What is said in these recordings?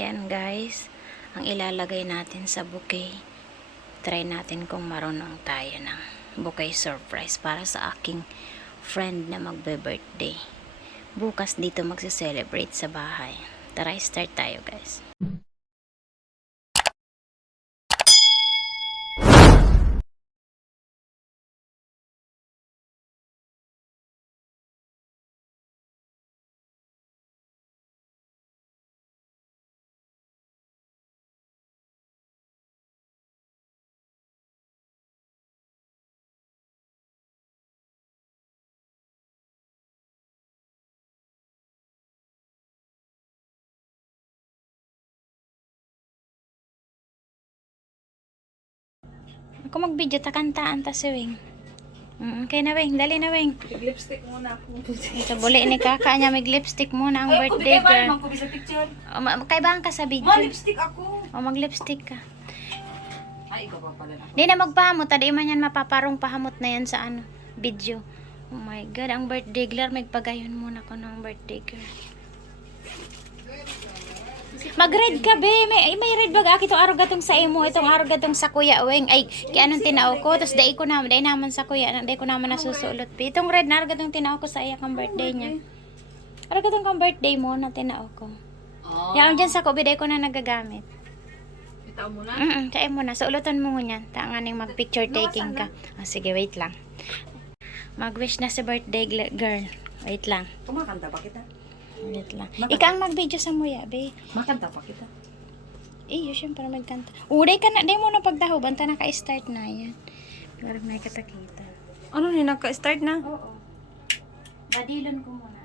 Ayan guys, ang ilalagay natin sa bouquet. Try natin kung marunong tayo ng bouquet surprise para sa aking friend na magbe-birthday. Bukas dito magse-celebrate sa bahay. Tara, start tayo guys. Ako mag-video, takantaan ta si Wing. Okay na Wing, dali na Wing. Lipstick muna ako. Ito, buli ni kaka niya, mag-lipstick muna ang birthday girl. Ay, sa picture. Kaibahan ka sa video. Ma-lipstick ako. O, mag-lipstick ka. Ay, ikaw pa pala na. Di na magpahamot, tadi man yan mapaparong pahamot na yan sa video. Oh my god, ang birthday girl, magpagayon muna ko ng birthday girl. Mag-red ka, be. May red bag. Aki, itong araw gatong sa imo. Itong araw gatong sa kuya, Weng. Ay, kaya anong tinao ko. Tapos, dahi ko naman sa kuya. Dahi ko naman nasusulot, be. Itong red na araw gatong tinao ko sa iya kang birthday niya. Araw gatong kang birthday mo na tinao ko. Yan, dyan sa ko, be. Dahi ko na nagagamit. Itaw mo na? Kaya mo na. Suulutan mo nyan. Tanganing mag-picture taking ka. Oh, sige, wait lang. Mag-wish na si birthday girl. Wait lang. Kumakanta pa kita. Wait lang. Ika ang mag-video sa muya, be. Makanta pa kita. Iyo, syempre magkanta. Uday ka na, day mo na pagdaho. Banta naka-start na yan. Pero may katakita. Ano ni naka-start na? Oo. Badilon ko muna.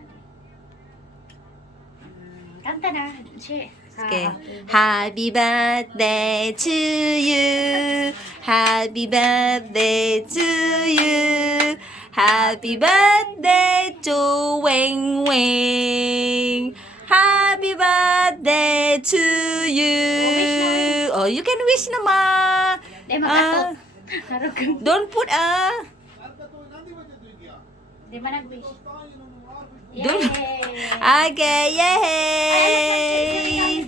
Kanta na. Sige. Okay. Happy birthday to you. Happy birthday to you. Happy birthday to Weng Weng. Happy birthday to you. Oh, you can wish naman. Day mag-ato. Don't put Di ba nag-wish? Don't. Yay! Okay, yay!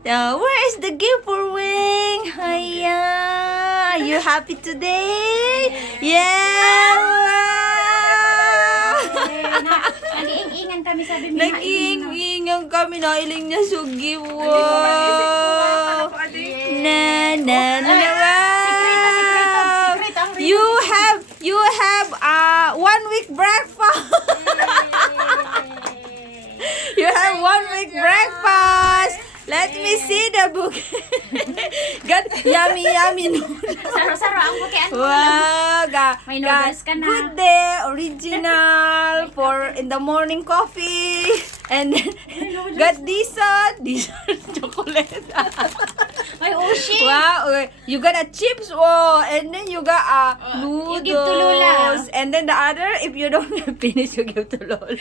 Now, where is the gift for Wing? Hiya! Are you happy today? Yeah! Nag-iing-ingan kami, sabi mo. Nag-iing-ingang kami na iling niya sugi. Wow! Na na na na. Wow! You have 1 week breakfast. You have 1 week breakfast. Let me see the book. God, yummy noodles. Saro-saro ang bukian mo. Wow, May noodles ka na. Good day, original for in the morning coffee. And then got dessert chocolate. Ay, oh shit. Wow, you got a chips, and then you got noodles. You give to Lola. And then the other, if you don't finish, you give to Lola.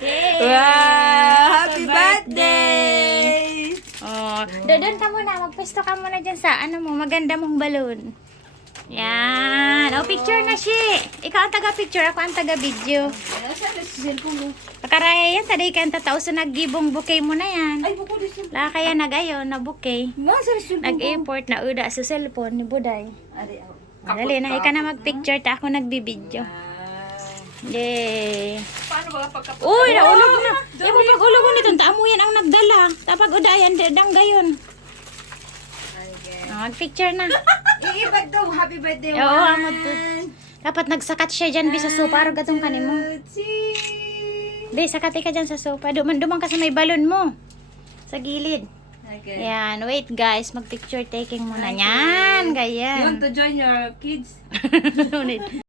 Yay! Wow, happy birthday! Oh, doon ka muna, magpesto ka muna dyan sa maganda mong balon. Yan. Oh, picture na siya. Ikaw ang taga-picture, ako ang taga-video. Pakaraya yan, taday ka ang tatao sa naggibong bouquet mo na yan. Ay, buko din siya. La kaya nagayon na bouquet. Nag-import na uda sa cellphone ni Buday. Dali na, ika na mag-picture, ta ako nagbibideo. Yay. Paano ba pagkapag... Uy, naulog na. Ay, pag-ulog mo nito, tamo yan ang nagdala. Tapag udayan, dadang gayon. Mag-picture na. Iibag daw, happy birthday, Oo, amod to. Dapat nagsakat siya dyan, bisa sopa, araw gatong kanin mo. Be, sakati ka dyan sa sopa. Dumang ka sa may balon mo. Sa gilid. Okay. Yan, wait guys, mag-picture taking muna. Yan, You ganyan. want to join your kids? No need.